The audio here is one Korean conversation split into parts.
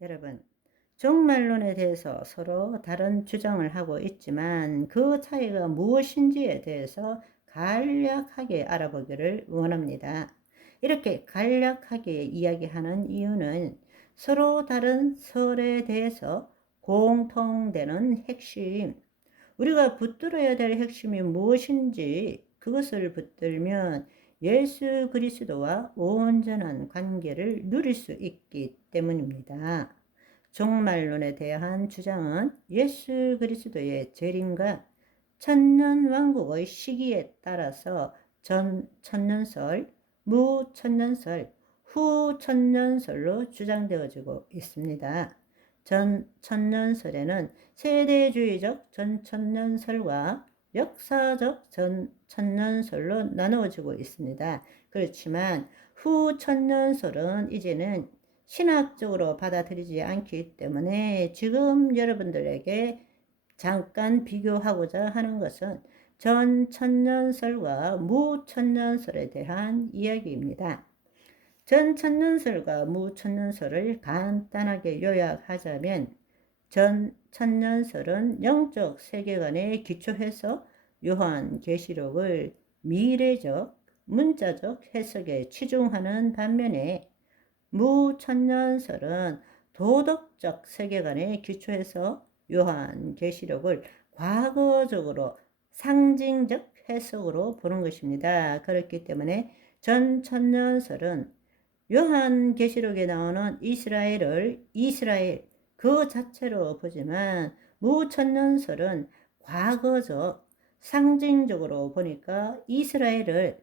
여러분, 종말론에 대해서 서로 다른 주장을 하고 있지만 그 차이가 무엇인지에 대해서 간략하게 알아보기를 원합니다. 이렇게 간략하게 이야기하는 이유는 서로 다른 설에 대해서 공통되는 핵심, 우리가 붙들어야 될 핵심이 무엇인지 그것을 붙들면 예수 그리스도와 온전한 관계를 누릴 수 있기 때문입니다. 종말론에 대한 주장은 예수 그리스도의 재림과 천년왕국의 시기에 따라서 전 천년설, 무천년설, 후천년설로 주장되어지고 있습니다. 전 천년설에는 세대주의적 전천년설과 역사적 전천년설로 나누어지고 있습니다. 그렇지만 후천년설은 이제는 신학적으로 받아들이지 않기 때문에 지금 여러분들에게 잠깐 비교하고자 하는 것은 전천년설과 무천년설에 대한 이야기입니다. 전천년설과 무천년설을 간단하게 요약하자면 전천년설은 영적 세계관에 기초해서 요한계시록을 미래적, 문자적 해석에 치중하는 반면에 무천년설은 도덕적 세계관에 기초해서 요한계시록을 과거적으로 상징적 해석으로 보는 것입니다. 그렇기 때문에 전천년설은 요한계시록에 나오는 이스라엘을 이스라엘 그 자체로 보지만 무천년설은 과거적 상징적으로 보니까 이스라엘을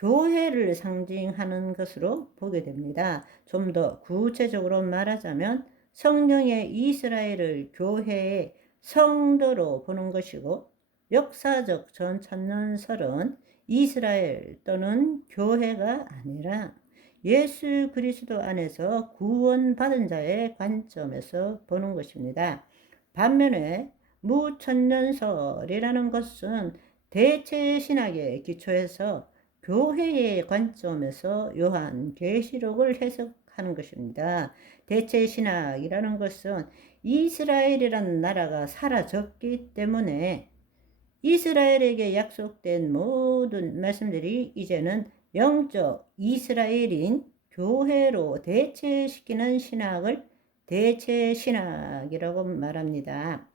교회를 상징하는 것으로 보게 됩니다. 좀 더 구체적으로 말하자면 성령의 이스라엘을 교회의 성도로 보는 것이고 역사적 전천년설은 이스라엘 또는 교회가 아니라 예수 그리스도 안에서 구원받은 자의 관점에서 보는 것입니다. 반면에 무천년설이라는 것은 대체 신학에 기초해서 교회의 관점에서 요한계시록을 해석하는 것입니다. 대체 신학이라는 것은 이스라엘이라는 나라가 사라졌기 때문에 이스라엘에게 약속된 모든 말씀들이 이제는 영적 이스라엘인 교회로 대체시키는 신학을 대체 신학이라고 말합니다.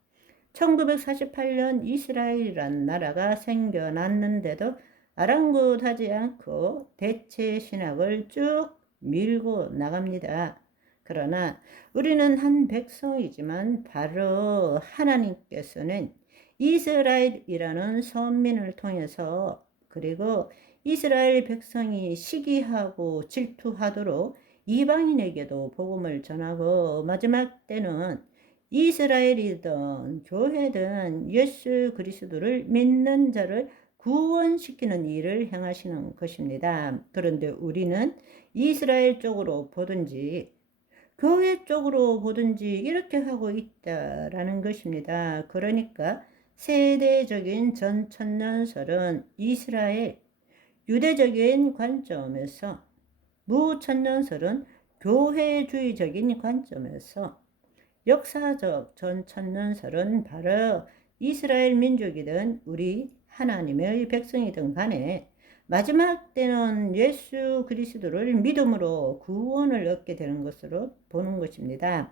1948년 이스라엘이란 나라가 생겨났는데도 아랑곳하지 않고 대체 신학을 쭉 밀고 나갑니다. 그러나 우리는 한 백성이지만 바로 하나님께서는 이스라엘이라는 선민을 통해서 그리고 이스라엘 백성이 시기하고 질투하도록 이방인에게도 복음을 전하고 마지막 때는 이스라엘이든 교회든 예수 그리스도를 믿는 자를 구원시키는 일을 행하시는 것입니다. 그런데 우리는 이스라엘 쪽으로 보든지 교회 쪽으로 보든지 이렇게 하고 있다라는 것입니다. 그러니까 세대적인 전천년설은 이스라엘, 유대적인 관점에서, 무천년설은 교회주의적인 관점에서, 역사적 전천년설은 바로 이스라엘 민족이든 우리 하나님의 백성이든 간에 마지막 때는 예수 그리스도를 믿음으로 구원을 얻게 되는 것으로 보는 것입니다.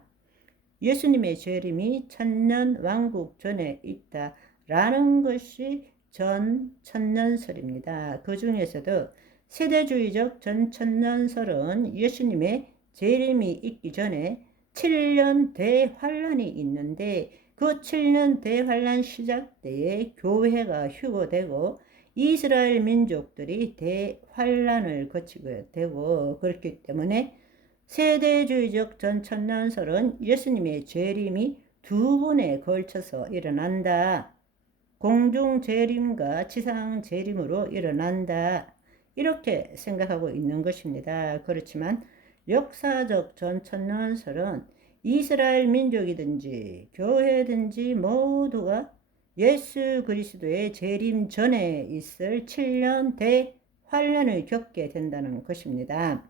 예수님의 재림이 천년 왕국 전에 있다라는 것이 전천년설입니다. 그 중에서도 세대주의적 전천년설은 예수님의 재림이 있기 전에 7년 대환란이 있는데 그 7년 대환란 시작 때에 교회가 휴거되고 이스라엘 민족들이 대환란을 거치게 되고 그렇기 때문에 세대주의적 전천년설은 예수님의 재림이 두 번에 걸쳐서 일어난다. 공중 재림과 지상 재림으로 일어난다. 이렇게 생각하고 있는 것입니다. 그렇지만 역사적 전천년설은 이스라엘 민족이든지 교회든지 모두가 예수 그리스도의 재림 전에 있을 7년 대환란을 겪게 된다는 것입니다.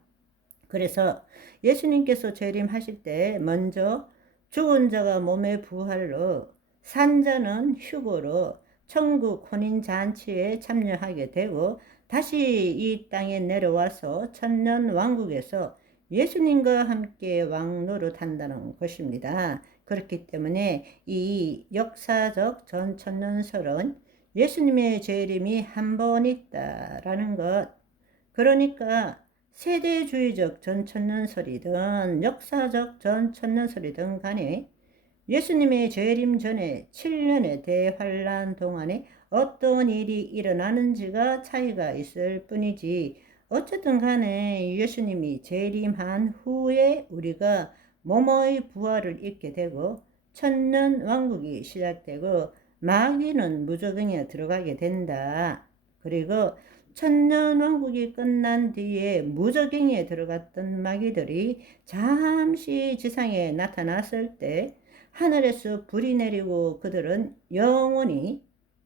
그래서 예수님께서 재림하실 때 먼저 죽은 자가 몸의 부활로, 산자는 휴거로 천국 혼인잔치에 참여하게 되고 다시 이 땅에 내려와서 천년왕국에서 예수님과 함께 왕노릇한다는 것입니다. 그렇기 때문에 이 역사적 전천년설은 예수님의 재림이 한 번 있다라는 것, 그러니까 세대주의적 전천년설이든 역사적 전천년설이든 간에 예수님의 재림 전에 7년의 대환란 동안에 어떤 일이 일어나는지가 차이가 있을 뿐이지, 어쨌든 간에 예수님이 재림한 후에 우리가 몸의 부활을 입게 되고 천년왕국이 시작되고 마귀는 무저갱에 들어가게 된다. 그리고 천년왕국이 끝난 뒤에 무저갱에 들어갔던 마귀들이 잠시 지상에 나타났을 때 하늘에서 불이 내리고 그들은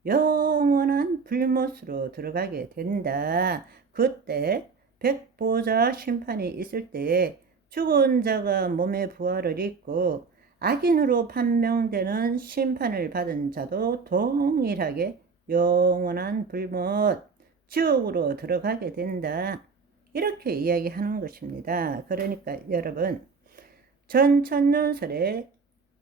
영원한 불못으로 들어가게 된다. 그때 백보자 심판이 있을 때에 죽은 자가 몸의 부활을 입고 악인으로 판명되는 심판을 받은 자도 동일하게 영원한 불못, 지옥으로 들어가게 된다. 이렇게 이야기하는 것입니다. 그러니까 여러분, 전천년설의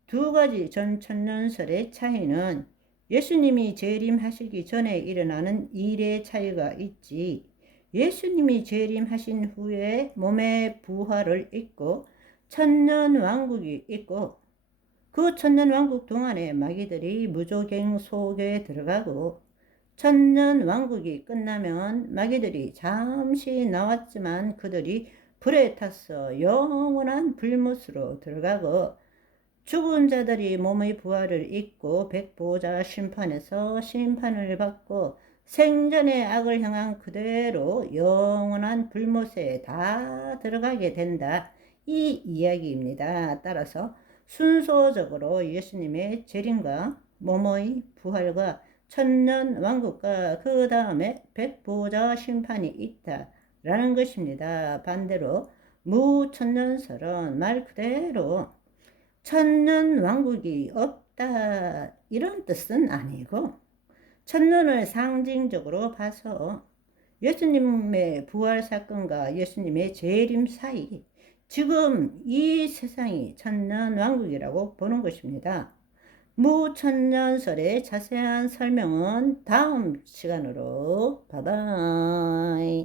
두 가지 전천년설의 차이는 예수님이 재림하시기 전에 일어나는 일의 차이가 있지, 예수님이 재림하신 후에 몸의 부활을 입고 천년왕국이 있고 그 천년왕국 동안에 마귀들이 무조갱 속에 들어가고 천년왕국이 끝나면 마귀들이 잠시 나왔지만 그들이 불에 타서 영원한 불못으로 들어가고 죽은 자들이 몸의 부활을 입고 백보자 심판에서 심판을 받고 생전의 악을 향한 그대로 영원한 불못에 다 들어가게 된다. 이 이야기입니다. 따라서 순서적으로 예수님의 재림과 몸의 부활과 천년왕국과 그 다음에 백보자 심판이 있다라는 것입니다. 반대로 무천년설은 말 그대로 천년왕국이 없다 이런 뜻은 아니고, 천년을 상징적으로 봐서 예수님의 부활 사건과 예수님의 재림 사이, 지금 이 세상이 천년왕국이라고 보는 것입니다. 무천년설의 자세한 설명은 다음 시간으로 바이바이.